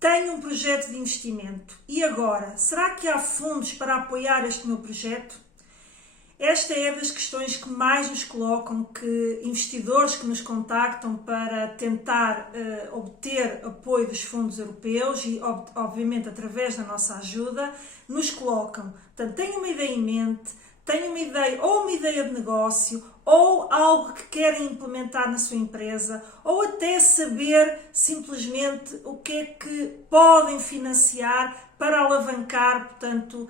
Tenho um projeto de investimento e agora, será que há fundos para apoiar este meu projeto? Esta é das questões que mais nos colocam, que investidores que nos contactam para tentar obter apoio dos fundos europeus e, obviamente, através da nossa ajuda, nos colocam. Portanto, tenho uma ideia em mente, tenho uma ideia, ou uma ideia de negócio, ou algo que querem implementar na sua empresa, ou até saber simplesmente o que é que podem financiar para alavancar, portanto,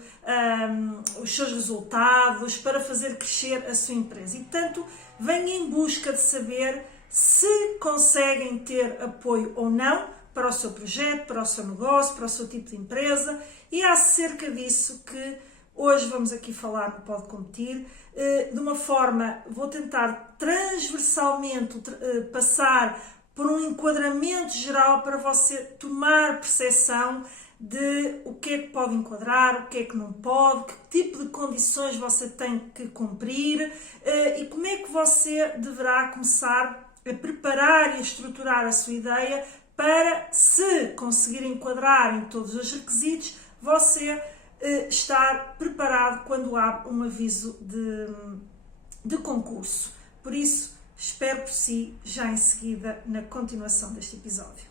os seus resultados, para fazer crescer a sua empresa. E, portanto, vêm em busca de saber se conseguem ter apoio ou não para o seu projeto, para o seu negócio, para o seu tipo de empresa, e é acerca disso que hoje vamos aqui falar no Pode Competir, de uma forma, vou tentar transversalmente passar por um enquadramento geral para você tomar percepção de o que é que pode enquadrar, o que é que não pode, que tipo de condições você tem que cumprir e como é que você deverá começar a preparar e a estruturar a sua ideia para, se conseguir enquadrar em todos os requisitos, você estar preparado quando há um aviso de concurso. Por isso, espero por si já em seguida na continuação deste episódio.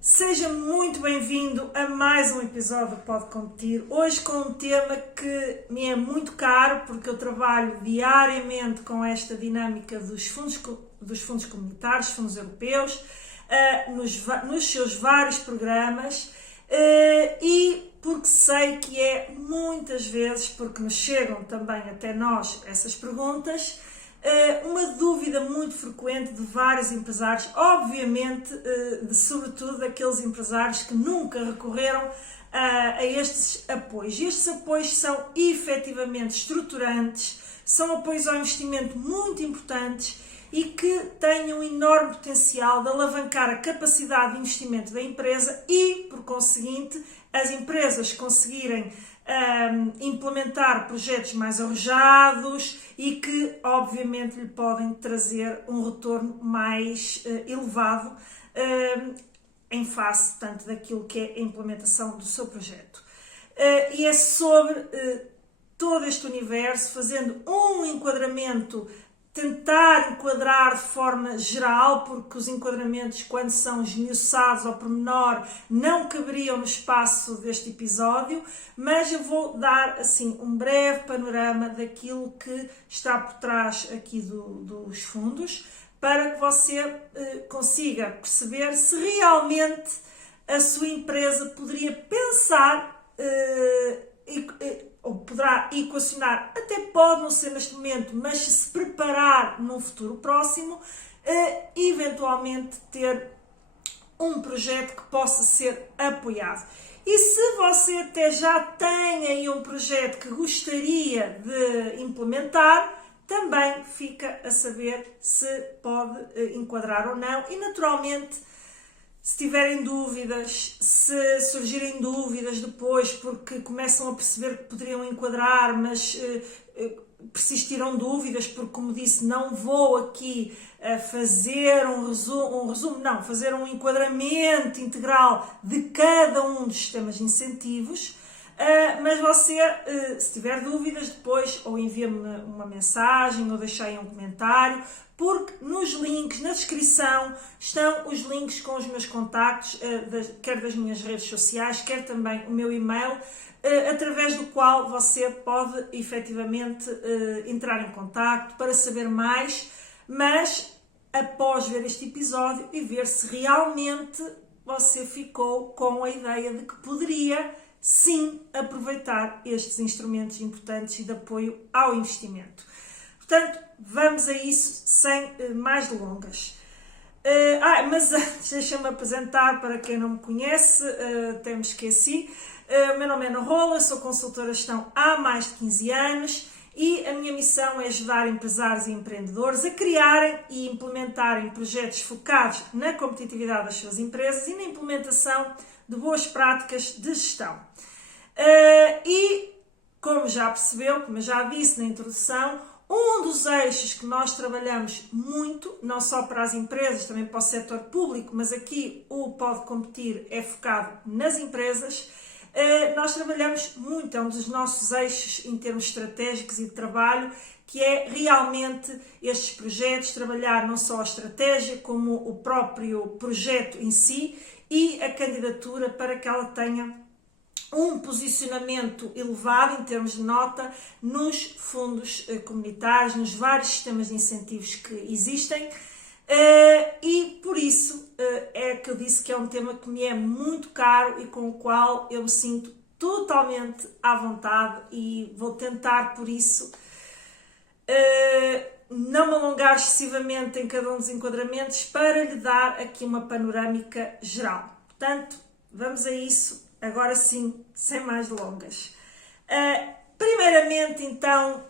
Seja muito bem-vindo a mais um episódio do Pode Competir, hoje com um tema que me é muito caro, porque eu trabalho diariamente com esta dinâmica dos fundos comunitários, fundos europeus, nos seus vários programas, e porque sei que é muitas vezes, porque nos chegam também até nós essas perguntas, uma dúvida muito frequente de vários empresários, obviamente, sobretudo daqueles empresários que nunca recorreram a estes apoios. Estes apoios são efetivamente estruturantes, são apoios ao investimento muito importantes e que têm um enorme potencial de alavancar a capacidade de investimento da empresa e, por conseguinte, as empresas conseguirem implementar projetos mais arrojados e que, obviamente, lhe podem trazer um retorno mais elevado em face, tanto daquilo que é a implementação do seu projeto. E é sobre todo este universo, fazendo um enquadramento, tentar enquadrar de forma geral, porque os enquadramentos, quando são esmiuçados ao pormenor, não caberiam no espaço deste episódio, mas eu vou dar assim um breve panorama daquilo que está por trás aqui dos fundos, para que você consiga perceber se realmente a sua empresa poderia pensar ou poderá equacionar, até pode não ser neste momento, mas se preparar num futuro próximo, eventualmente ter um projeto que possa ser apoiado. E se você até já tem aí um projeto que gostaria de implementar, também fica a saber se pode enquadrar ou não e, naturalmente, se tiverem dúvidas, se surgirem dúvidas depois porque começam a perceber que poderiam enquadrar, mas persistiram dúvidas porque, como disse, não vou aqui fazer fazer um enquadramento integral de cada um dos sistemas de incentivos, mas você, se tiver dúvidas depois, ou envia-me uma mensagem ou deixa aí um comentário, porque nos links, na descrição, estão os links com os meus contactos, quer das minhas redes sociais, quer também o meu e-mail, através do qual você pode efetivamente entrar em contacto para saber mais, mas após ver este episódio e ver se realmente você ficou com a ideia de que poderia sim aproveitar estes instrumentos importantes e de apoio ao investimento. Portanto, vamos a isso sem mais delongas. Mas antes, deixa-me apresentar para quem não me conhece, até me esqueci. O meu nome é Ana Rola, sou consultora de gestão há mais de 15 anos e a minha missão é ajudar empresários e empreendedores a criarem e implementarem projetos focados na competitividade das suas empresas e na implementação de boas práticas de gestão. E como já percebeu, como eu já disse na introdução, um dos eixos que nós trabalhamos muito, não só para as empresas, também para o setor público, mas aqui o Pode Competir é focado nas empresas, nós trabalhamos muito, é um dos nossos eixos em termos estratégicos e de trabalho, que é realmente estes projetos, trabalhar não só a estratégia, como o próprio projeto em si e a candidatura para que ela tenha um posicionamento elevado em termos de nota nos fundos comunitários, nos vários sistemas de incentivos que existem, e por isso é que eu disse que é um tema que me é muito caro e com o qual eu me sinto totalmente à vontade e vou tentar por isso não me alongar excessivamente em cada um dos enquadramentos para lhe dar aqui uma panorâmica geral. Portanto, vamos a isso. Agora sim, sem mais delongas. Primeiramente, então,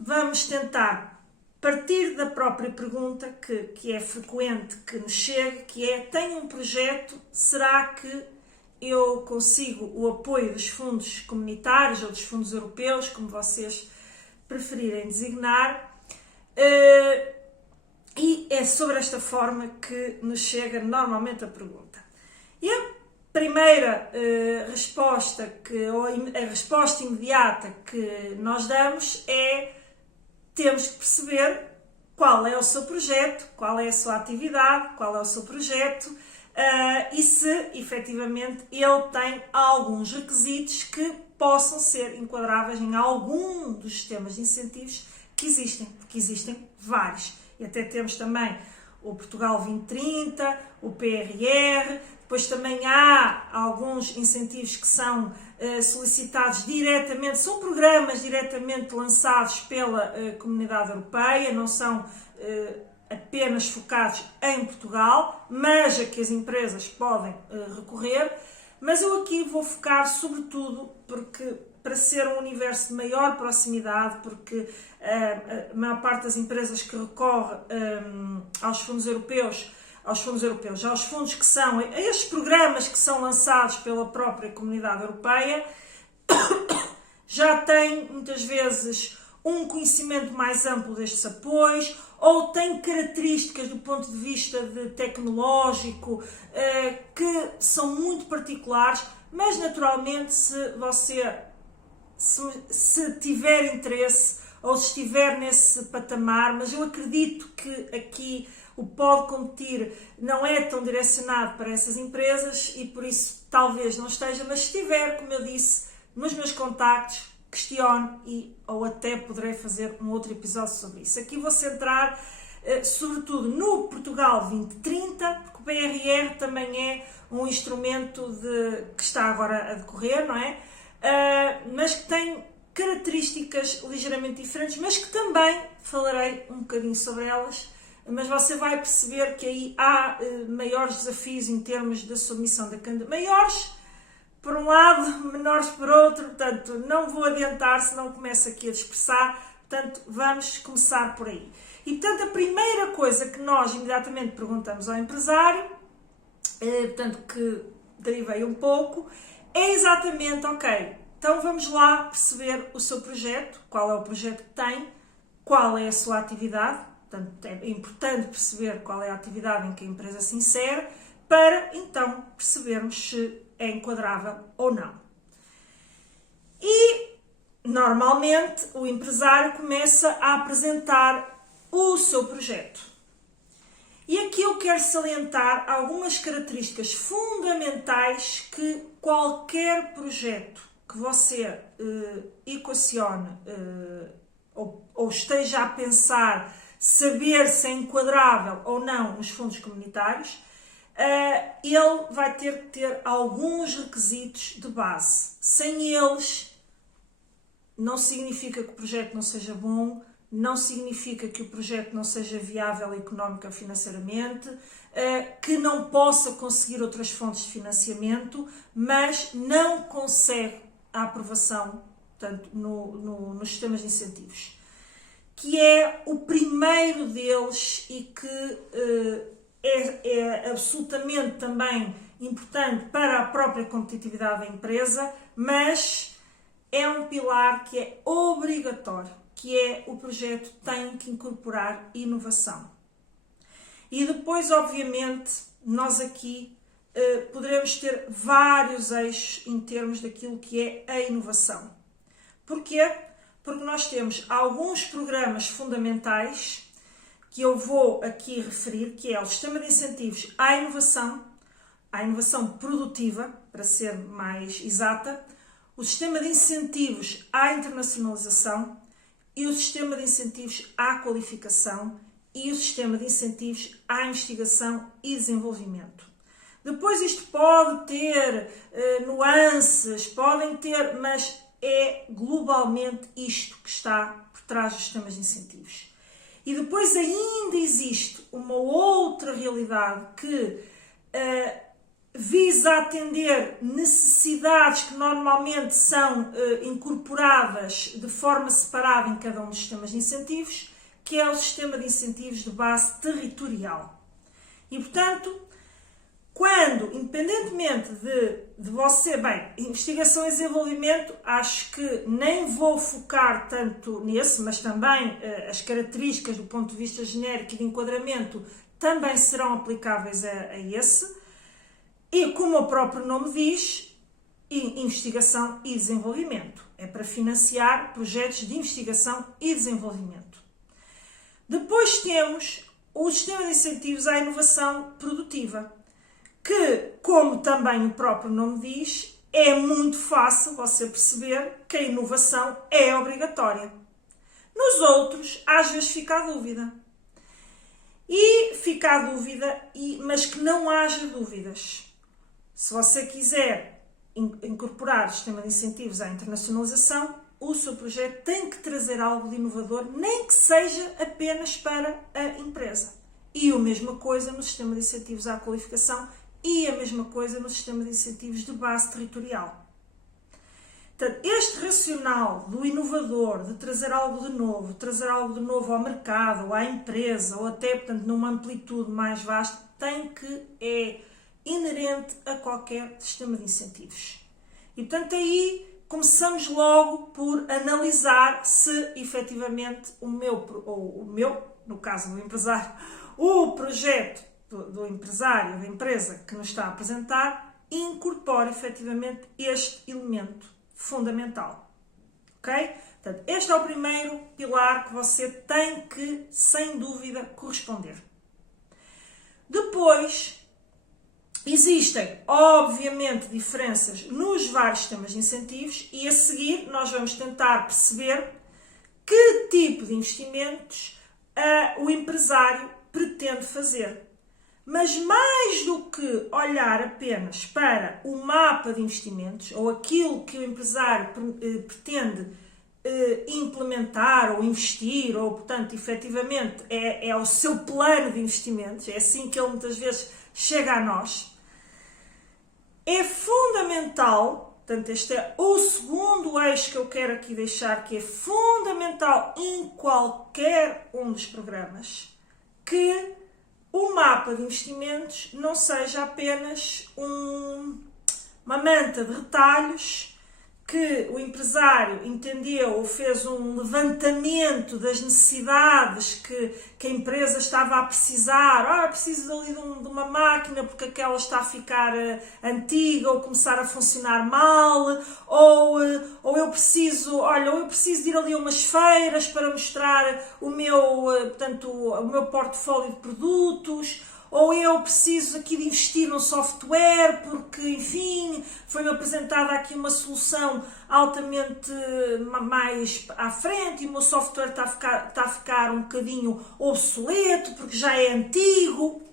vamos tentar partir da própria pergunta que é frequente que nos chega, que é: tenho um projeto, será que eu consigo o apoio dos fundos comunitários ou dos fundos europeus, como vocês preferirem designar? E é sobre esta forma que nos chega normalmente a pergunta. E a primeira resposta, ou a resposta imediata que nós damos é: temos que perceber qual é o seu projeto, qual é a sua atividade, qual é o seu projeto e se efetivamente ele tem alguns requisitos que possam ser enquadráveis em algum dos sistemas de incentivos que existem, porque existem vários. E até temos também o Portugal 2030, o PRR, depois também há alguns incentivos que são solicitados diretamente, são programas diretamente lançados pela Comunidade Europeia, não são apenas focados em Portugal, mas a que as empresas podem recorrer. Mas eu aqui vou focar sobretudo para ser um universo de maior proximidade, porque a maior parte das empresas que recorre aos fundos europeus, aos fundos que são, a estes programas que são lançados pela própria Comunidade Europeia, já têm muitas vezes um conhecimento mais amplo destes apoios, ou têm características do ponto de vista tecnológico que são muito particulares, mas naturalmente se tiver interesse ou se estiver nesse patamar, mas eu acredito que aqui o Pode Competir não é tão direcionado para essas empresas e por isso talvez não esteja, mas se estiver, como eu disse, nos meus contactos, questione ou até poderei fazer um outro episódio sobre isso. Aqui vou centrar sobretudo no Portugal 2030, porque o PRR também é um instrumento que está agora a decorrer, não é? Mas que tem características ligeiramente diferentes, mas que também falarei um bocadinho sobre elas, mas você vai perceber que aí há maiores desafios em termos da submissão da candidatura. Maiores por um lado, menores por outro, portanto, não vou adiantar, senão começo aqui a dispersar, portanto, vamos começar por aí. E, portanto, a primeira coisa que nós imediatamente perguntamos ao empresário, portanto, que derivei um pouco, é exatamente: ok, então vamos lá perceber o seu projeto, qual é o projeto que tem, qual é a sua atividade, portanto, é importante perceber qual é a atividade em que a empresa se insere, para então percebermos se é enquadrável ou não. E, normalmente, o empresário começa a apresentar o seu projeto. E aqui eu quero salientar algumas características fundamentais que qualquer projeto que você equacione ou esteja a pensar saber se é enquadrável ou não nos fundos comunitários, ele vai ter que ter alguns requisitos de base. Sem eles, não significa que o projeto não seja bom, não significa que o projeto não seja viável económica ou financeiramente, que não possa conseguir outras fontes de financiamento, mas não consegue a aprovação, portanto, nos sistemas de incentivos. Que é o primeiro deles e que é absolutamente também importante para a própria competitividade da empresa, mas é um pilar que é obrigatório, que é o projeto tem que incorporar inovação. E depois, obviamente, nós aqui poderemos ter vários eixos em termos daquilo que é a inovação. Porquê? Porque nós temos alguns programas fundamentais que eu vou aqui referir, que é o sistema de incentivos à inovação produtiva, para ser mais exata, o sistema de incentivos à internacionalização e o sistema de incentivos à qualificação e o sistema de incentivos à investigação e desenvolvimento. Depois isto pode ter nuances, podem ter, mas é globalmente isto que está por trás dos sistemas de incentivos. E depois ainda existe uma outra realidade que visa atender necessidades que normalmente são incorporadas de forma separada em cada um dos sistemas de incentivos, que é o sistema de incentivos de base territorial. E, portanto, quando, independentemente de você, investigação e desenvolvimento, acho que nem vou focar tanto nesse, mas também as características do ponto de vista genérico e de enquadramento também serão aplicáveis a esse. E, como o próprio nome diz, investigação e desenvolvimento. É para financiar projetos de investigação e desenvolvimento. Depois temos o sistema de incentivos à inovação produtiva, que, como também o próprio nome diz, é muito fácil você perceber que a inovação é obrigatória. Nos outros, às vezes fica a dúvida. E fica a dúvida, mas que não haja dúvidas. Se você quiser incorporar o sistema de incentivos à internacionalização, o seu projeto tem que trazer algo de inovador, nem que seja apenas para a empresa. E a mesma coisa no sistema de incentivos à qualificação e a mesma coisa no sistema de incentivos de base territorial. Portanto, este racional do inovador, de trazer algo de novo ao mercado, ou à empresa, ou até, portanto, numa amplitude mais vasta, é inerente a qualquer sistema de incentivos. E, portanto, aí começamos logo por analisar se, efetivamente, no caso do empresário, o projeto do empresário, da empresa que nos está a apresentar, incorpora efetivamente este elemento fundamental. Ok? Portanto, este é o primeiro pilar que você tem que, sem dúvida, corresponder. Depois, existem, obviamente, diferenças nos vários sistemas de incentivos e, a seguir, nós vamos tentar perceber que tipo de investimentos o empresário pretende fazer. Mas mais do que olhar apenas para o mapa de investimentos ou aquilo que o empresário pretende implementar ou investir, ou, portanto, efetivamente é o seu plano de investimentos, é assim que ele muitas vezes chega a nós, é fundamental, portanto, este é o segundo eixo que eu quero aqui deixar, que é fundamental em qualquer um dos programas, que o mapa de investimentos não seja apenas uma manta de retalhos que o empresário entendeu ou fez um levantamento das necessidades que a empresa estava a precisar. Preciso ali de uma máquina porque aquela está a ficar antiga ou começar a funcionar mal, ou eu preciso de ir ali a umas feiras para mostrar o meu portfólio de produtos, ou eu preciso aqui de investir num software porque, enfim, foi-me apresentada aqui uma solução altamente mais à frente e o meu software está a ficar um bocadinho obsoleto porque já é antigo.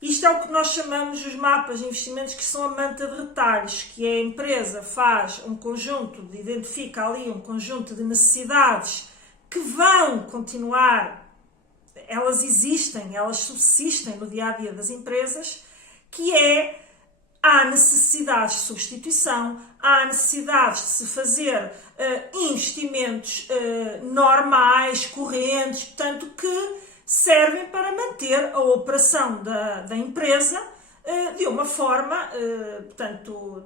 Isto é o que nós chamamos os mapas de investimentos, que são a manta de retalhos, que a empresa faz identifica ali um conjunto de necessidades que vão continuar. Elas existem, elas subsistem no dia-a-dia das empresas, que há necessidades de substituição, há necessidades de se fazer investimentos normais, correntes, portanto, que servem para manter a operação da empresa de uma forma, portanto,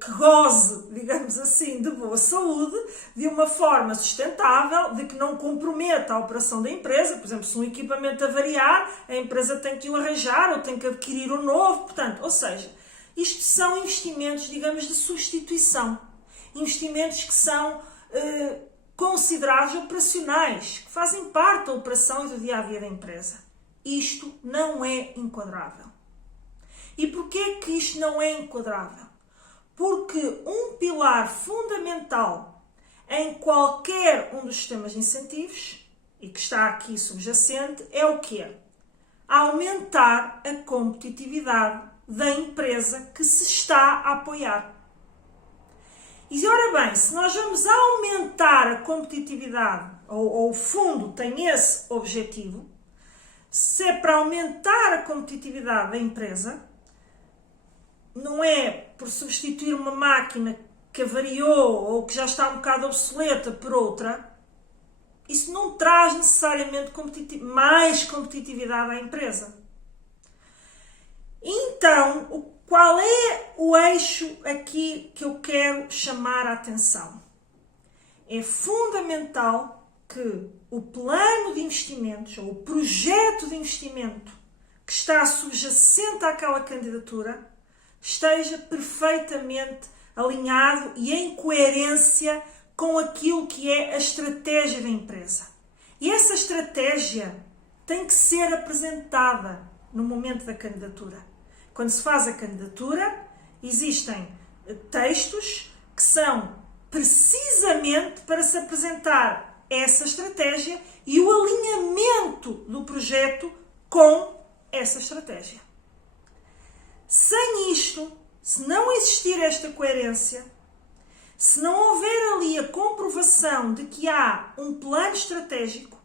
que goze, digamos assim, de boa saúde, de uma forma sustentável, de que não comprometa a operação da empresa. Por exemplo, se um equipamento avariar, a empresa tem que o arranjar ou tem que adquirir um novo. Portanto, ou seja, isto são investimentos, digamos, de substituição. Investimentos que são considerados operacionais, que fazem parte da operação e do dia-a-dia da empresa. Isto não é enquadrável. E porquê que isto não é enquadrável? Porque um pilar fundamental em qualquer um dos sistemas de incentivos, e que está aqui subjacente, é o quê? Aumentar a competitividade da empresa que se está a apoiar. E ora bem, se nós vamos aumentar a competitividade, ou o fundo tem esse objetivo, se é para aumentar a competitividade da empresa, não é por substituir uma máquina que avariou ou que já está um bocado obsoleta por outra, isso não traz necessariamente mais competitividade à empresa. Então, qual é o eixo aqui que eu quero chamar a atenção? É fundamental que o plano de investimentos ou o projeto de investimento que está subjacente àquela candidatura esteja perfeitamente alinhado e em coerência com aquilo que é a estratégia da empresa. E essa estratégia tem que ser apresentada no momento da candidatura. Quando se faz a candidatura, existem textos que são precisamente para se apresentar essa estratégia e o alinhamento do projeto com essa estratégia. Sem isto, se não existir esta coerência, se não houver ali a comprovação de que há um plano estratégico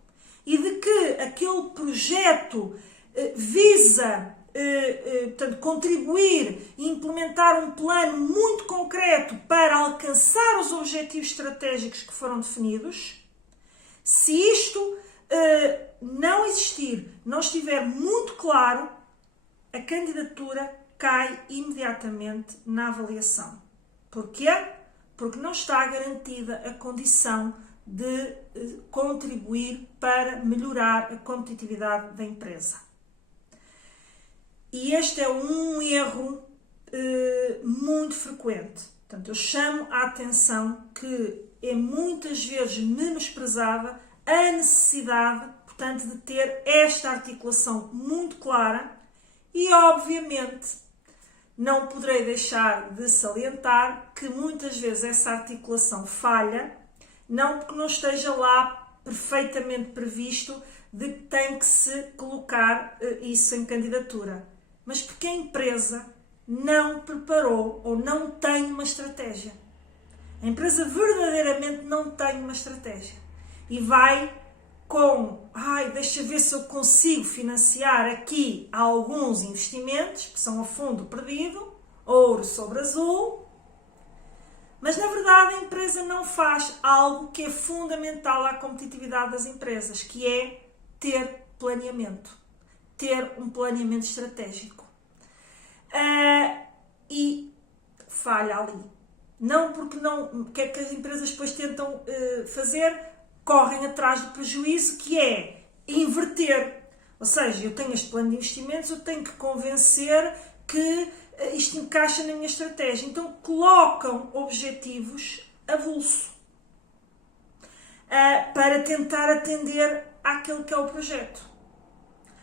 e de que aquele projeto visa portanto, contribuir e implementar um plano muito concreto para alcançar os objetivos estratégicos que foram definidos, se isto não existir, não estiver muito claro, a candidatura cai imediatamente na avaliação. Porquê? Porque não está garantida a condição de contribuir para melhorar a competitividade da empresa. E este é um erro muito frequente. Portanto, eu chamo a atenção que é muitas vezes menosprezada a necessidade, portanto, de ter esta articulação muito clara e, obviamente, não poderei deixar de salientar que muitas vezes essa articulação falha, não porque não esteja lá perfeitamente previsto de que tem que se colocar isso em candidatura, mas porque a empresa não preparou ou não tem uma estratégia. A empresa verdadeiramente não tem uma estratégia e vai com, deixa ver se eu consigo financiar aqui alguns investimentos, que são a fundo perdido, ouro sobre azul, mas na verdade a empresa não faz algo que é fundamental à competitividade das empresas, que é ter planeamento, ter um planeamento estratégico. E falha ali. Não porque não, o que é que as empresas depois tentam fazer? Correm atrás do prejuízo, que é inverter. Ou seja, eu tenho este plano de investimentos, eu tenho que convencer que isto encaixa na minha estratégia. Então colocam objetivos avulso para tentar atender àquele que é o projeto.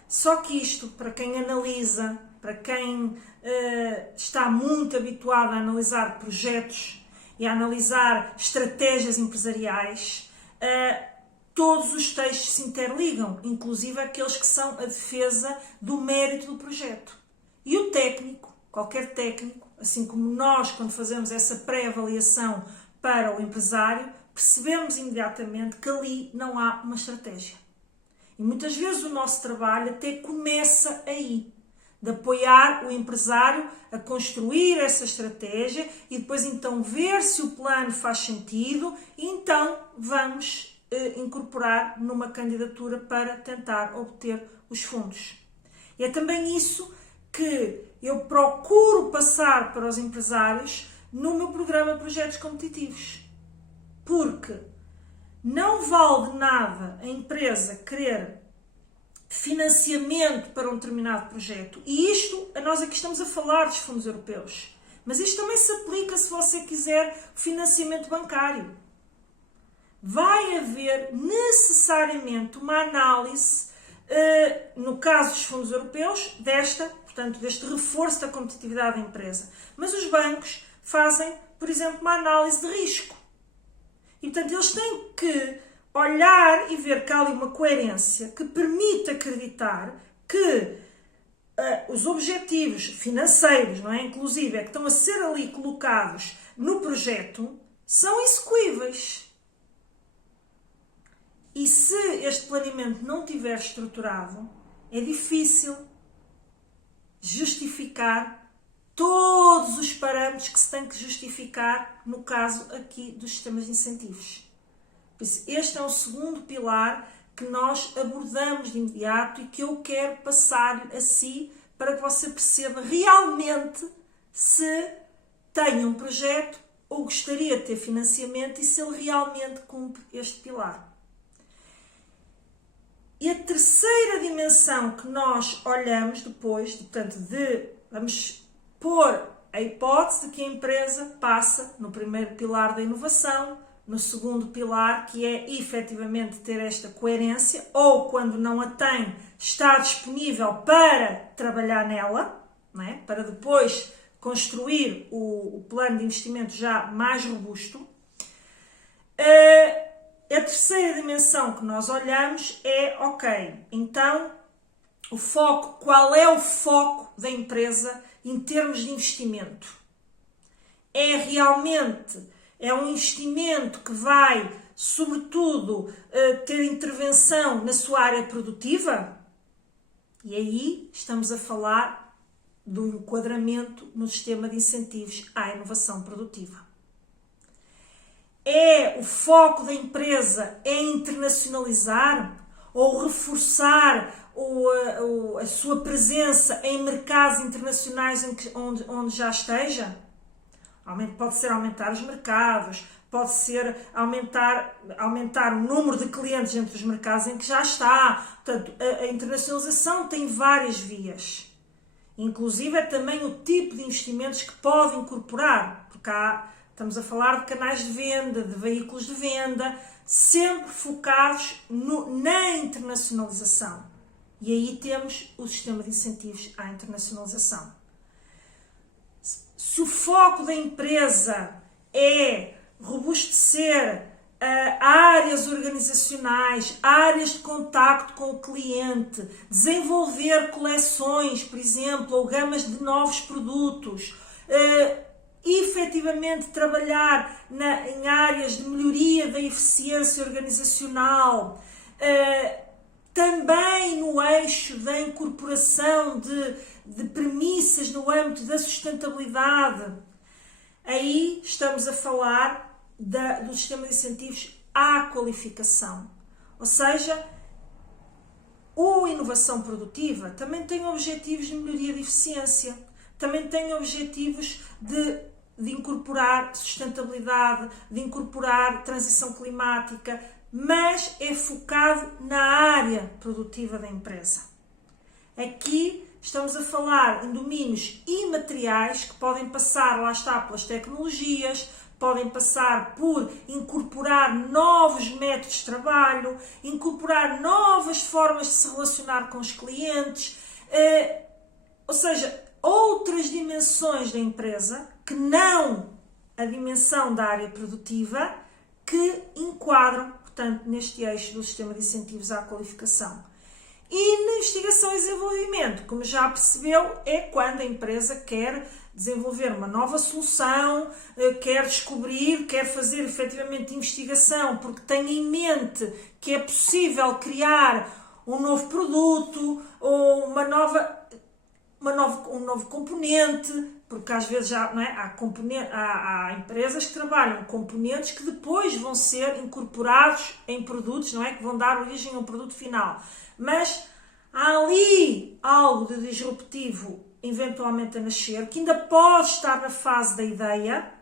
Só que isto, para quem analisa, para quem está muito habituado a analisar projetos e a analisar estratégias empresariais, todos os textos se interligam, inclusive aqueles que são a defesa do mérito do projeto. E o técnico, qualquer técnico, assim como nós quando fazemos essa pré-avaliação para o empresário, percebemos imediatamente que ali não há uma estratégia. E muitas vezes o nosso trabalho até começa aí, de apoiar o empresário a construir essa estratégia e depois então ver se o plano faz sentido e então vamos incorporar numa candidatura para tentar obter os fundos. E é também isso que eu procuro passar para os empresários no meu programa de projetos competitivos. Porque não vale de nada a empresa querer financiamento para um determinado projeto. E isto, nós aqui estamos a falar dos fundos europeus. Mas isto também se aplica se você quiser financiamento bancário. Vai haver necessariamente uma análise, no caso dos fundos europeus, deste reforço da competitividade da empresa. Mas os bancos fazem, por exemplo, uma análise de risco. E, portanto, eles têm que olhar e ver que há ali uma coerência que permite acreditar que os objetivos financeiros, não é? Inclusive, que estão a ser ali colocados no projeto, são execuíveis. E se este planeamento não estiver estruturado, é difícil justificar todos os parâmetros que se tem que justificar no caso aqui dos sistemas de incentivos. Por isso, este é o segundo pilar que nós abordamos de imediato e que eu quero passar a si para que você perceba realmente se tem um projeto ou gostaria de ter financiamento e se ele realmente cumpre este pilar. E a terceira dimensão que nós olhamos depois, portanto, vamos pôr a hipótese de que a empresa passa no primeiro pilar da inovação, no segundo pilar, que é efetivamente ter esta coerência, ou quando não a tem, está disponível para trabalhar nela, não é? Para depois construir o plano de investimento já mais robusto. A terceira dimensão que nós olhamos é, então, qual é o foco da empresa em termos de investimento? É um investimento que vai, sobretudo, ter intervenção na sua área produtiva? E aí estamos a falar do enquadramento no sistema de incentivos à inovação produtiva. O foco da empresa é internacionalizar ou reforçar a sua presença em mercados internacionais onde já esteja? Pode ser aumentar os mercados, pode ser aumentar o número de clientes entre os mercados em que já está. Portanto, a internacionalização tem várias vias. Inclusive, é também o tipo de investimentos que pode incorporar, porque estamos a falar de canais de venda, de veículos de venda, sempre focados na internacionalização. E aí temos o sistema de incentivos à internacionalização. Se o foco da empresa é robustecer áreas organizacionais, áreas de contacto com o cliente, desenvolver coleções, por exemplo, ou gamas de novos produtos, efetivamente trabalhar em áreas de melhoria da eficiência organizacional, também no eixo da incorporação de premissas no âmbito da sustentabilidade, aí estamos a falar do sistema de incentivos à qualificação. Ou seja, a inovação produtiva também tem objetivos de melhoria de eficiência, também tem objetivos de incorporar sustentabilidade, de incorporar transição climática, mas é focado na área produtiva da empresa. Aqui estamos a falar em domínios imateriais que podem passar, lá está, pelas tecnologias, podem passar por incorporar novos métodos de trabalho, incorporar novas formas de se relacionar com os clientes, ou seja, outras dimensões da empresa que não a dimensão da área produtiva que enquadram, portanto, neste eixo do sistema de incentivos à qualificação. E na investigação e desenvolvimento, como já percebeu, é quando a empresa quer desenvolver uma nova solução, quer descobrir, quer fazer efetivamente investigação, porque tem em mente que é possível criar um novo produto ou um novo componente, porque às vezes já, não é? Há empresas que trabalham componentes que depois vão ser incorporados em produtos, não é? Que vão dar origem a um produto final. Mas há ali algo de disruptivo eventualmente a nascer, que ainda pode estar na fase da ideia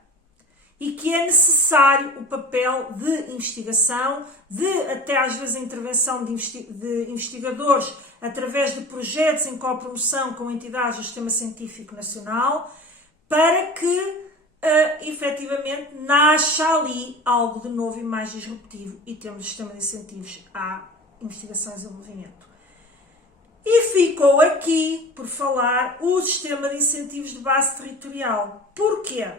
e que é necessário o papel de investigação, de até às vezes a intervenção de investigadores através de projetos em copromoção com entidades do Sistema Científico Nacional, para que efetivamente nasça ali algo de novo e mais disruptivo e temos o sistema de incentivos à investigação e desenvolvimento. E ficou aqui, por falar, o sistema de incentivos de base territorial. Porquê?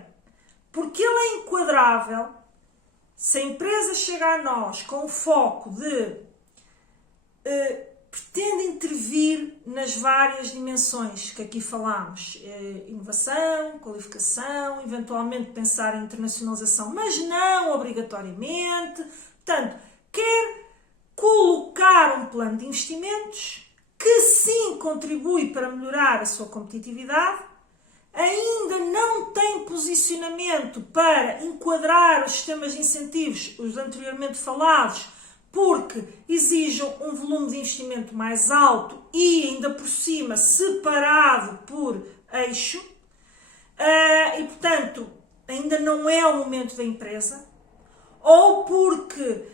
Porque ele é enquadrável se a empresa chega a nós com o foco de pretende intervir nas várias dimensões que aqui falámos, inovação, qualificação, eventualmente pensar em internacionalização, mas não obrigatoriamente. Portanto, quer colocar um plano de investimentos que sim contribui para melhorar a sua competitividade, ainda não tem posicionamento para enquadrar os sistemas de incentivos, os anteriormente falados, porque exijam um volume de investimento mais alto e ainda por cima separado por eixo, e portanto ainda não é o momento da empresa, ou porque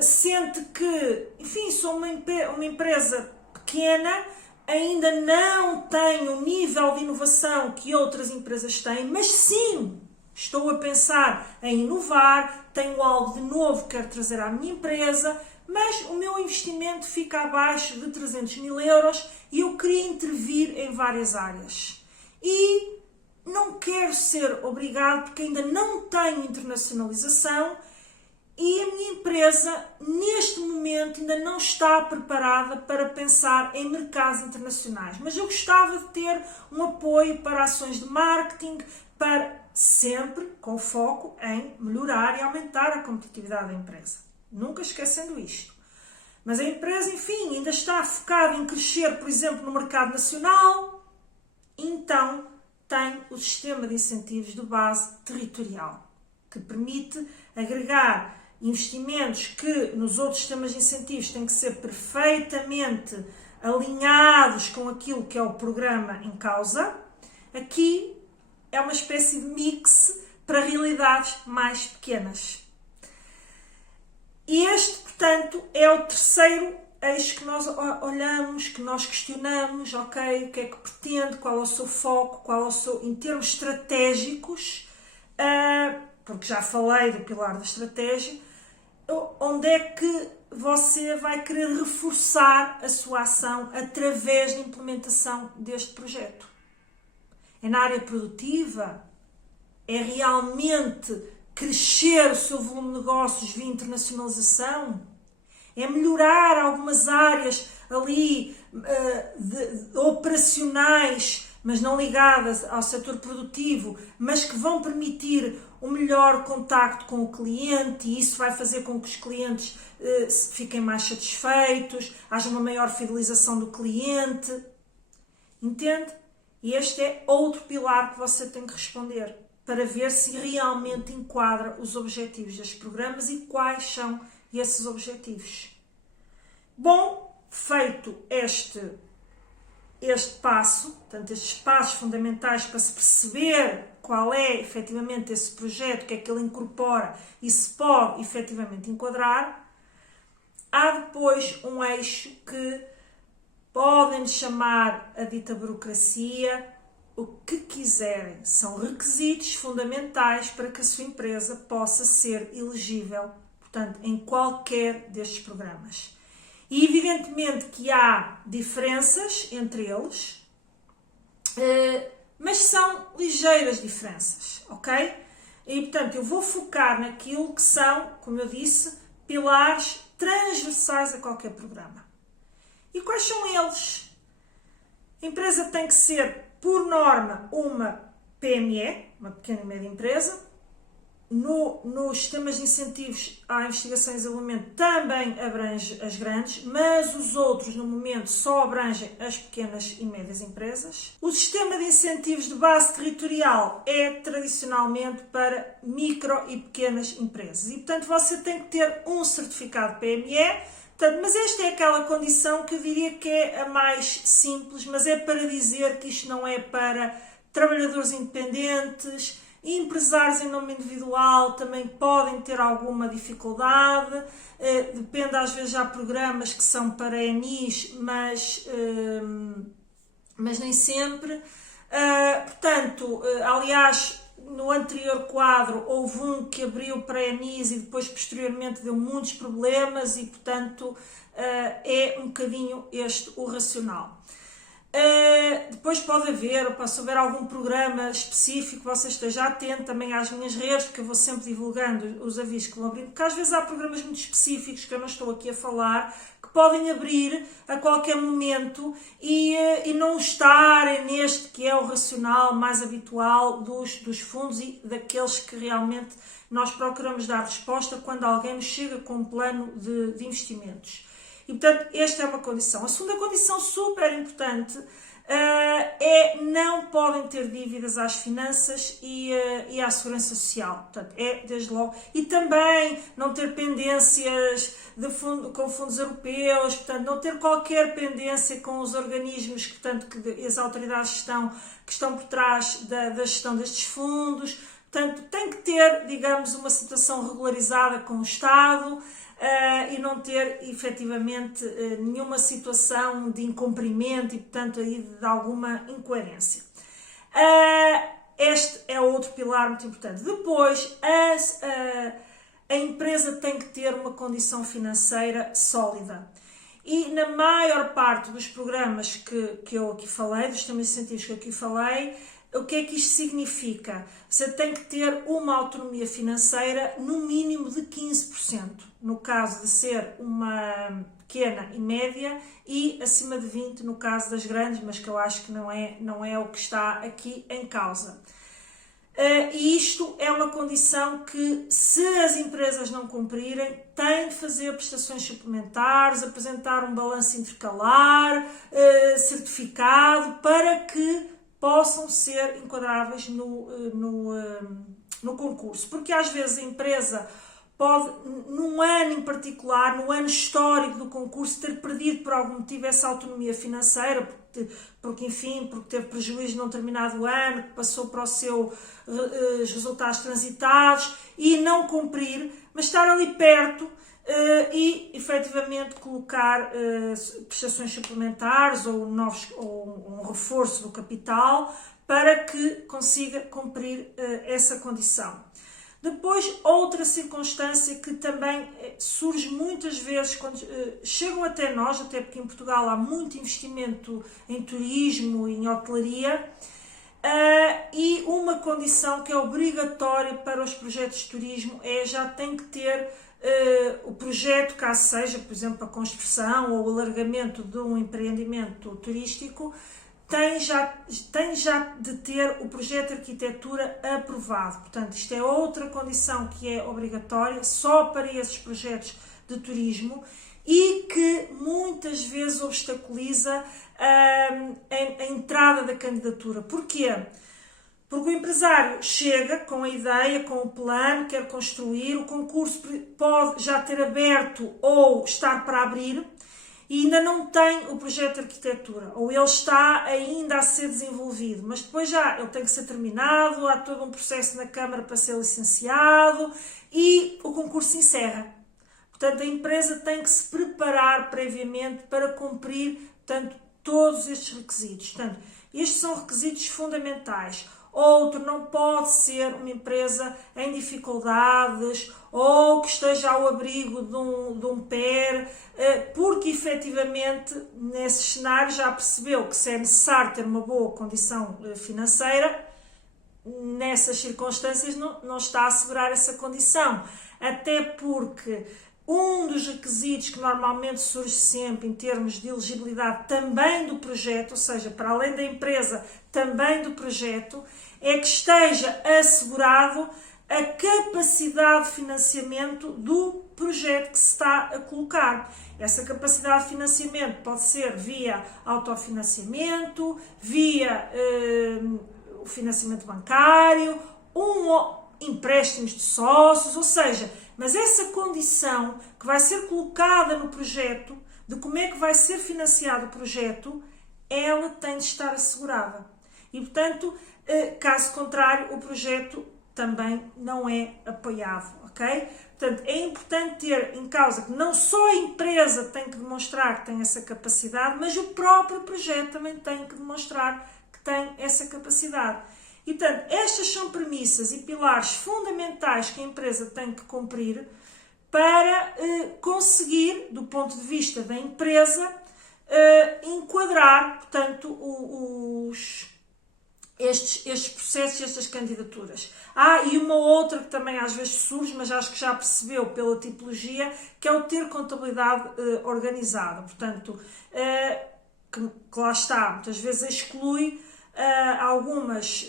sente que, enfim, sou uma empresa pequena, ainda não tem o nível de inovação que outras empresas têm, mas sim, estou a pensar em inovar, tenho algo de novo que quero trazer à minha empresa, mas o meu investimento fica abaixo de 300 mil euros e eu queria intervir em várias áreas. E não quero ser obrigado, porque ainda não tenho internacionalização e a minha empresa, neste momento, ainda não está preparada para pensar em mercados internacionais. Mas eu gostava de ter um apoio para ações de marketing, para sempre com foco em melhorar e aumentar a competitividade da empresa. Nunca esquecendo isto. Mas a empresa, enfim, ainda está focada em crescer, por exemplo, no mercado nacional, então tem o sistema de incentivos de base territorial, que permite agregar investimentos que nos outros sistemas de incentivos têm que ser perfeitamente alinhados com aquilo que é o programa em causa. Aqui é uma espécie de mix para realidades mais pequenas. E este, portanto, é o terceiro eixo que nós olhamos, que nós questionamos, ok, o que é que pretende, qual é o seu foco, qual é o seu, em termos estratégicos, porque já falei do pilar da estratégia, onde é que você vai querer reforçar a sua ação através da implementação deste projeto. É na área produtiva? É realmente crescer o seu volume de negócios via internacionalização? É melhorar algumas áreas ali operacionais, mas não ligadas ao setor produtivo, mas que vão permitir um melhor contacto com o cliente e isso vai fazer com que os clientes fiquem mais satisfeitos, haja uma maior fidelização do cliente. Entende? E este é outro pilar que você tem que responder para ver se realmente enquadra os objetivos destes programas e quais são esses objetivos. Bom, feito este passo, portanto, estes passos fundamentais para se perceber qual é efetivamente esse projeto, o que é que ele incorpora e se pode efetivamente enquadrar, há depois um eixo que podem chamar a dita burocracia, o que quiserem. São requisitos fundamentais para que a sua empresa possa ser elegível, portanto, em qualquer destes programas. E evidentemente que há diferenças entre eles, mas são ligeiras diferenças, ok? E portanto eu vou focar naquilo que são, como eu disse, pilares transversais a qualquer programa. E quais são eles? A empresa tem que ser, por norma, uma PME, uma pequena e média empresa. Nos sistemas de incentivos à investigação e desenvolvimento também abrange as grandes, mas os outros, no momento, só abrangem as pequenas e médias empresas. O sistema de incentivos de base territorial é tradicionalmente para micro e pequenas empresas e, portanto, você tem que ter um certificado PME Portanto, mas esta é aquela condição que eu diria que é a mais simples, mas é para dizer que isto não é para trabalhadores independentes, empresários em nome individual também podem ter alguma dificuldade, depende, às vezes há programas que são para ENIs, mas nem sempre. Portanto, aliás, no anterior quadro houve um que abriu para ENIs e depois posteriormente deu muitos problemas e, portanto, é um bocadinho este o racional. Depois pode haver, se houver algum programa específico, você esteja atento também às minhas redes, porque eu vou sempre divulgando os avisos que vão abrir, porque às vezes há programas muito específicos que eu não estou aqui a falar, que podem abrir a qualquer momento e não estarem neste que é o racional mais habitual dos fundos e daqueles que realmente nós procuramos dar resposta quando alguém nos chega com um plano de investimentos. E, portanto, esta é uma condição. A segunda condição super importante é não podem ter dívidas às finanças e à segurança social. Portanto, é desde logo. E também não ter pendências com fundos europeus, portanto, não ter qualquer pendência com os organismos que as autoridades que estão por trás da gestão destes fundos. Portanto, tem que ter, digamos, uma situação regularizada com o Estado. E não ter efetivamente nenhuma situação de incumprimento e, portanto, aí de alguma incoerência. Este é outro pilar muito importante. Depois, a empresa tem que ter uma condição financeira sólida. E na maior parte dos programas que eu aqui falei, dos sistemas incentivos que eu aqui falei, o que é que isto significa? Você tem que ter uma autonomia financeira no mínimo de 15%, no caso de ser uma pequena e média, e acima de 20% no caso das grandes, mas que eu acho que não é o que está aqui em causa. E isto é uma condição que, se as empresas não cumprirem, têm de fazer prestações suplementares, apresentar um balanço intercalar, certificado, para que possam ser enquadráveis no concurso. Porque às vezes a empresa pode, num ano em particular, no ano histórico do concurso, ter perdido por algum motivo essa autonomia financeira, porque teve prejuízo num determinado ano, que passou para os seus resultados transitados e não cumprir, mas estar ali perto e efetivamente colocar prestações suplementares ou um reforço do capital para que consiga cumprir essa condição. Depois, outra circunstância que também surge muitas vezes quando chegam até nós, até porque em Portugal há muito investimento em turismo e em hotelaria, e uma condição que é obrigatória para os projetos de turismo já tem que ter o projeto, caso seja, por exemplo, a construção ou o alargamento de um empreendimento turístico, tem já de ter o projeto de arquitetura aprovado. Portanto, isto é outra condição que é obrigatória só para esses projetos de turismo e que muitas vezes obstaculiza a entrada da candidatura. Porquê? Porque o empresário chega com a ideia, com o plano, quer construir, o concurso pode já ter aberto ou estar para abrir e ainda não tem o projeto de arquitetura, ou ele está ainda a ser desenvolvido, mas depois já ele tem que ser terminado, há todo um processo na Câmara para ser licenciado e o concurso se encerra. Portanto, a empresa tem que se preparar previamente para cumprir, portanto, todos estes requisitos. Portanto, estes são requisitos fundamentais. Outro, não pode ser uma empresa em dificuldades ou que esteja ao abrigo de um PER, porque efetivamente nesse cenário já percebeu que se é necessário ter uma boa condição financeira, nessas circunstâncias não está a assegurar essa condição, até porque um dos requisitos que normalmente surge sempre em termos de elegibilidade também do projeto, ou seja, para além da empresa, também do projeto, é que esteja assegurado a capacidade de financiamento do projeto que se está a colocar. Essa capacidade de financiamento pode ser via autofinanciamento, via o financiamento bancário, empréstimos de sócios, ou seja, mas essa condição que vai ser colocada no projeto, de como é que vai ser financiado o projeto, ela tem de estar assegurada. E, portanto, caso contrário, o projeto também não é apoiado, ok? Portanto, é importante ter em causa que não só a empresa tem que demonstrar que tem essa capacidade, mas o próprio projeto também tem que demonstrar que tem essa capacidade. E, portanto, estas são premissas e pilares fundamentais que a empresa tem que cumprir para conseguir, do ponto de vista da empresa, enquadrar, portanto, estes processos, estas candidaturas. E uma outra que também às vezes surge, mas acho que já percebeu pela tipologia, que é o ter contabilidade organizada. Portanto, que lá está, muitas vezes exclui algumas,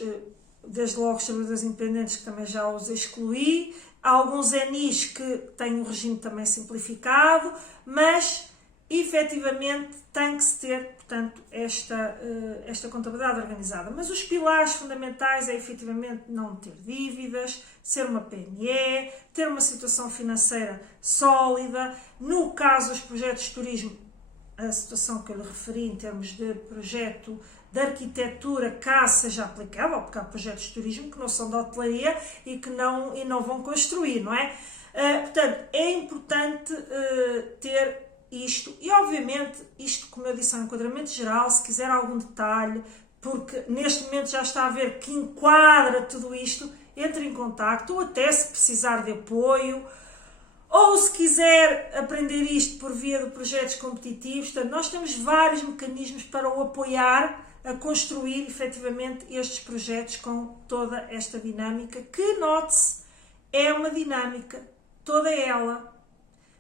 desde logo os trabalhadores independentes, que também já os excluí, há alguns ENIs que têm um regime também simplificado, mas efetivamente tem que se ter, portanto, esta contabilidade organizada. Mas os pilares fundamentais é efetivamente não ter dívidas, ser uma PME, ter uma situação financeira sólida. No caso dos projetos de turismo, a situação que eu lhe referi em termos de projeto de arquitetura, caso seja aplicável, porque há projetos de turismo que não são de hotelaria e que não vão construir, não é? Portanto, é importante ter isto, e obviamente isto, como eu disse, é um enquadramento geral. Se quiser algum detalhe, porque neste momento já está a ver que enquadra tudo isto, entre em contacto, ou até se precisar de apoio, ou se quiser aprender isto por via de projetos competitivos. Portanto, nós temos vários mecanismos para o apoiar a construir efetivamente estes projetos com toda esta dinâmica, que, note-se, é uma dinâmica, toda ela,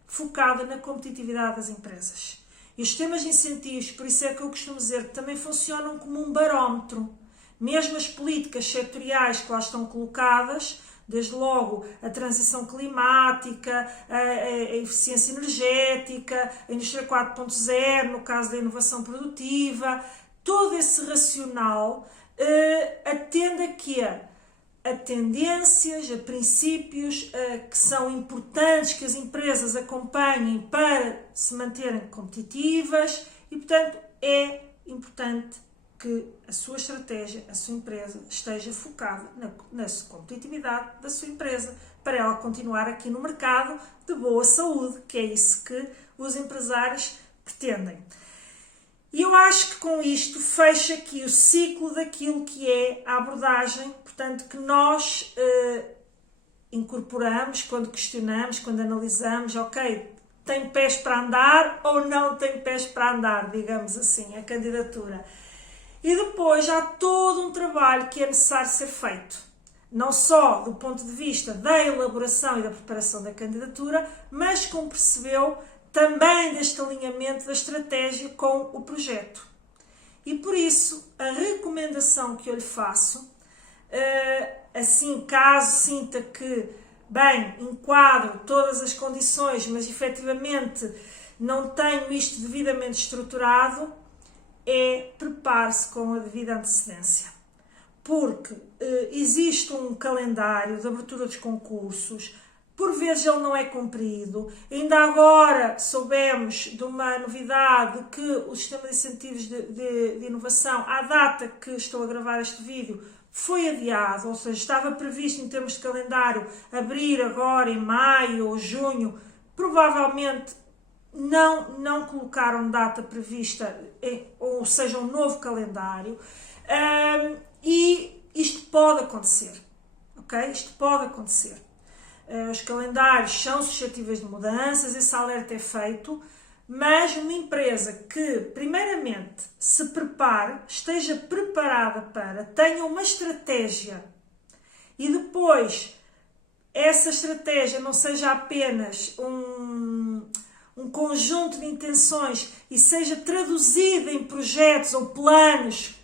focada na competitividade das empresas. E os sistemas de incentivos, por isso é que eu costumo dizer que também funcionam como um barómetro. Mesmo as políticas setoriais que lá estão colocadas, desde logo a transição climática, a eficiência energética, a indústria 4.0, no caso da inovação produtiva, todo esse racional atende aqui a tendências, a princípios que são importantes que as empresas acompanhem para se manterem competitivas e, portanto, é importante que a sua estratégia, a sua empresa, esteja focada na competitividade da sua empresa, para ela continuar aqui no mercado de boa saúde, que é isso que os empresários pretendem. E eu acho que com isto fecha aqui o ciclo daquilo que é a abordagem, portanto, que nós incorporamos quando questionamos, quando analisamos, ok, tem pés para andar ou não tem pés para andar, digamos assim, a candidatura. E depois há todo um trabalho que é necessário ser feito, não só do ponto de vista da elaboração e da preparação da candidatura, mas, como percebeu, também deste alinhamento da estratégia com o projeto. E por isso, a recomendação que eu lhe faço, assim, caso sinta que, bem, enquadro todas as condições, mas efetivamente não tenho isto devidamente estruturado, é prepare-se com a devida antecedência. Porque existe um calendário de abertura dos concursos, por vezes ele não é cumprido. Ainda agora soubemos de uma novidade que o sistema de incentivos de inovação, à data que estou a gravar este vídeo, foi adiado, ou seja, estava previsto em termos de calendário abrir agora em maio ou junho, provavelmente não colocaram data prevista, ou seja, um novo calendário, e isto pode acontecer, ok? Isto pode acontecer. Os calendários são suscetíveis de mudanças, esse alerta é feito, mas uma empresa que, primeiramente, se prepare, esteja preparada para, tenha uma estratégia e depois essa estratégia não seja apenas um conjunto de intenções e seja traduzida em projetos ou planos,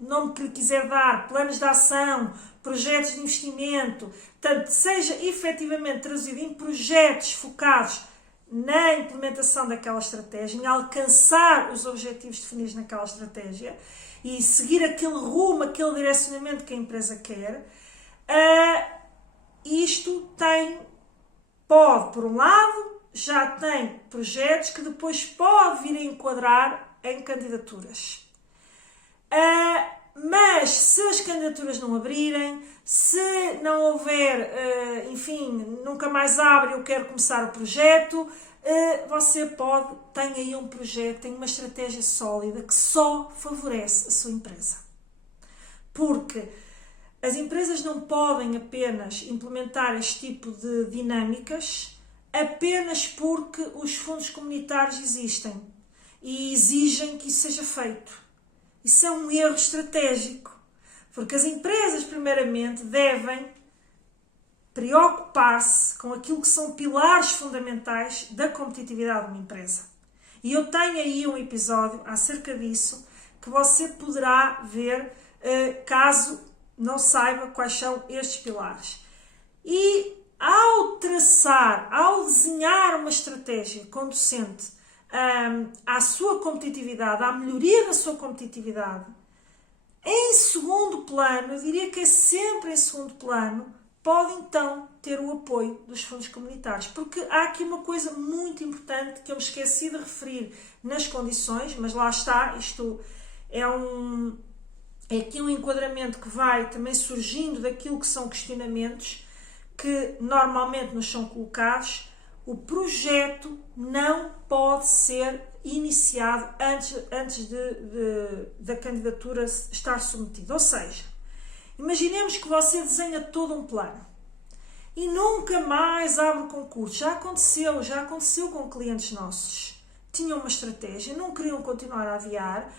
nome que lhe quiser dar, planos de ação, projetos de investimento, portanto, seja efetivamente traduzido em projetos focados na implementação daquela estratégia, em alcançar os objetivos definidos naquela estratégia e seguir aquele rumo, aquele direcionamento que a empresa quer, isto pode, por um lado, já tem projetos que depois pode vir a enquadrar em candidaturas. Mas se as candidaturas não abrirem, se não houver, enfim, nunca mais abre, eu quero começar o projeto, você tem aí um projeto, tem uma estratégia sólida que só favorece a sua empresa. Porque as empresas não podem apenas implementar este tipo de dinâmicas apenas porque os fundos comunitários existem e exigem que isso seja feito. Isso é um erro estratégico, porque as empresas, primeiramente, devem preocupar-se com aquilo que são pilares fundamentais da competitividade de uma empresa. E eu tenho aí um episódio acerca disso que você poderá ver caso não saiba quais são estes pilares. E ao desenhar uma estratégia conducente à sua competitividade, à melhoria da sua competitividade, em segundo plano, eu diria que é sempre em segundo plano, pode então ter o apoio dos fundos comunitários. Porque há aqui uma coisa muito importante que eu me esqueci de referir nas condições, mas lá está, isto é aqui um enquadramento que vai também surgindo daquilo que são questionamentos que normalmente nos são colocados. O projeto não pode ser iniciado antes da candidatura estar submetida. Ou seja, imaginemos que você desenha todo um plano e nunca mais abre o concurso. Já aconteceu com clientes nossos. Tinham uma estratégia, não queriam continuar a adiar.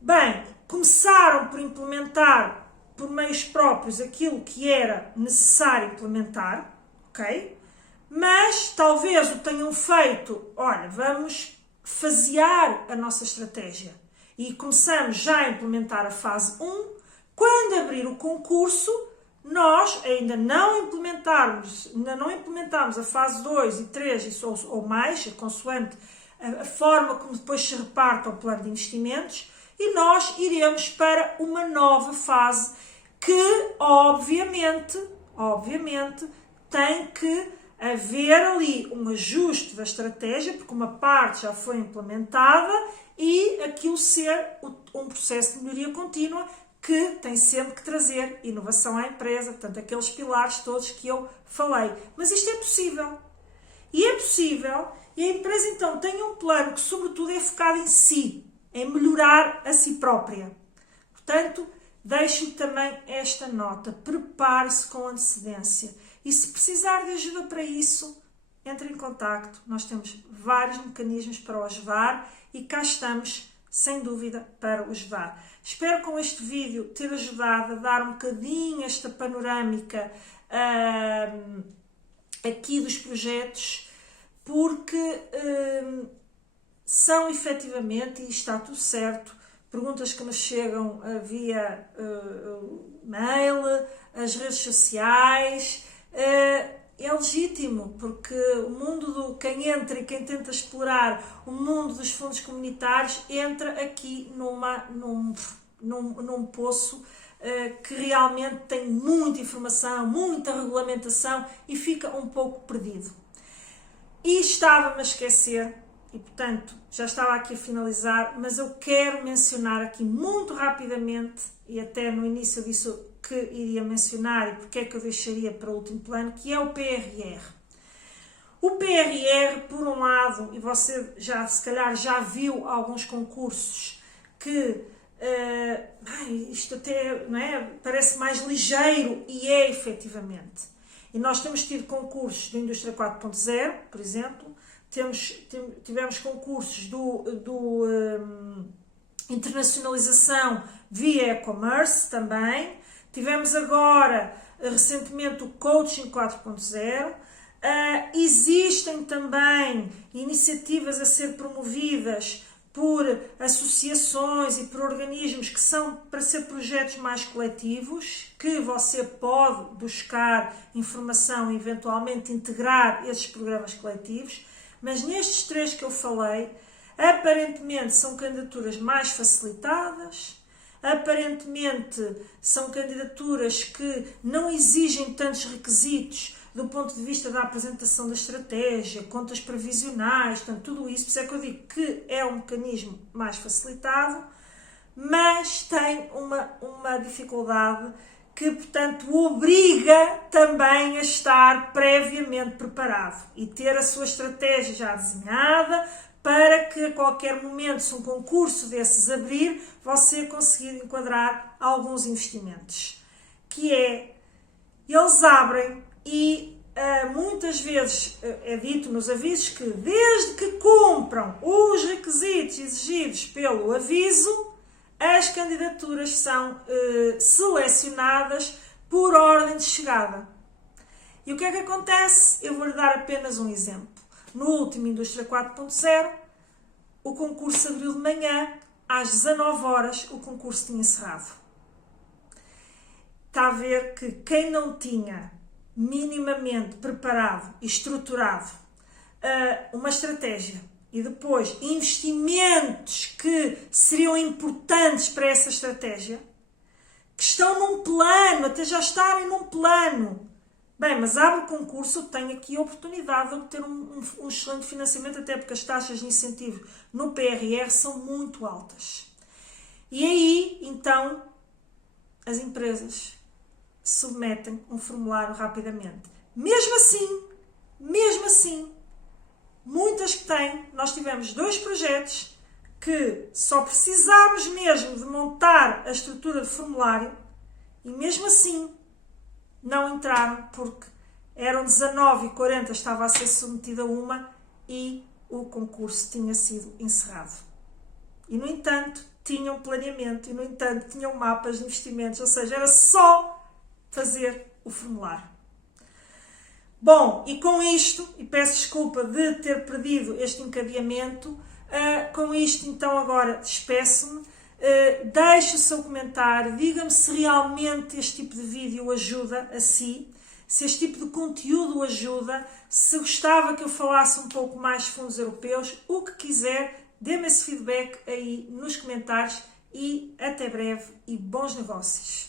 Bem, começaram por implementar por meios próprios aquilo que era necessário implementar, ok? Mas talvez o tenham feito, olha, vamos fasear a nossa estratégia e começamos já a implementar a fase 1. Quando abrir o concurso, nós ainda não implementarmos a fase 2 e 3 ou mais, consoante a forma como depois se reparte o plano de investimentos, e nós iremos para uma nova fase que, obviamente, tem que haver ali um ajuste da estratégia, porque uma parte já foi implementada e aquilo ser um processo de melhoria contínua que tem sempre que trazer inovação à empresa, portanto, aqueles pilares todos que eu falei. Mas isto é possível. E é possível, e a empresa então tem um plano que, sobretudo, é focado em si, em melhorar a si própria. Portanto, deixo-lhe também esta nota. Prepare-se com antecedência. E se precisar de ajuda para isso, entre em contacto. Nós temos vários mecanismos para o ajudar e cá estamos, sem dúvida, para o ajudar. Espero com este vídeo ter ajudado a dar um bocadinho esta panorâmica aqui dos projetos, porque são efetivamente, e está tudo certo, perguntas que nos chegam via mail, as redes sociais. É legítimo, porque o mundo do quem entra e quem tenta explorar o mundo dos fundos comunitários entra aqui num poço que realmente tem muita informação, muita regulamentação e fica um pouco perdido. E estava-me a esquecer, e portanto já estava aqui a finalizar, mas eu quero mencionar aqui muito rapidamente, e até no início disso que iria mencionar e porque é que eu deixaria para o último plano, que é o PRR. O PRR, por um lado, e você se calhar já viu alguns concursos que isto até não é, parece mais ligeiro, e é efetivamente. E nós temos tido concursos da Indústria 4.0, por exemplo, tivemos concursos do internacionalização via e-commerce também. Tivemos agora, recentemente, o Coaching 4.0. Existem também iniciativas a ser promovidas por associações e por organismos que são para ser projetos mais coletivos, que você pode buscar informação e eventualmente integrar esses programas coletivos. Mas nestes 3 que eu falei, aparentemente são candidaturas mais facilitadas, Aparentemente são candidaturas que não exigem tantos requisitos do ponto de vista da apresentação da estratégia, contas previsionais, portanto, tudo isso. Por isso é que eu digo que é um mecanismo mais facilitado, mas tem uma dificuldade que, portanto, obriga também a estar previamente preparado e ter a sua estratégia já desenhada para que a qualquer momento, se um concurso desses abrir, você conseguir enquadrar alguns investimentos. Que é, eles abrem e muitas vezes é dito nos avisos que desde que cumpram os requisitos exigidos pelo aviso, as candidaturas são selecionadas por ordem de chegada. E o que é que acontece? Eu vou-lhe dar apenas um exemplo. No último Indústria 4.0, o concurso abriu de manhã, às 19 horas, o concurso tinha encerrado. Está a ver que quem não tinha minimamente preparado e estruturado uma estratégia e depois investimentos que seriam importantes para essa estratégia, que estão num plano, até já estarem num plano. Bem, mas abre o concurso, eu tenho aqui a oportunidade de obter um excelente financiamento, até porque as taxas de incentivo no PRR são muito altas. E aí, então, as empresas submetem um formulário rapidamente. Mesmo assim, muitas que têm, nós tivemos 2 projetos que só precisámos mesmo de montar a estrutura de formulário e mesmo assim não entraram porque eram 19h40, estava a ser submetida uma e o concurso tinha sido encerrado. E no entanto, tinham planeamento e no entanto tinham mapas de investimentos, ou seja, era só fazer o formulário. Bom, e com isto, e peço desculpa de ter perdido este encadeamento, com isto então agora despeço-me, deixe o seu comentário, diga-me se realmente este tipo de vídeo ajuda a si, se este tipo de conteúdo ajuda, se gostava que eu falasse um pouco mais de fundos europeus, o que quiser, dê-me esse feedback aí nos comentários e até breve e bons negócios.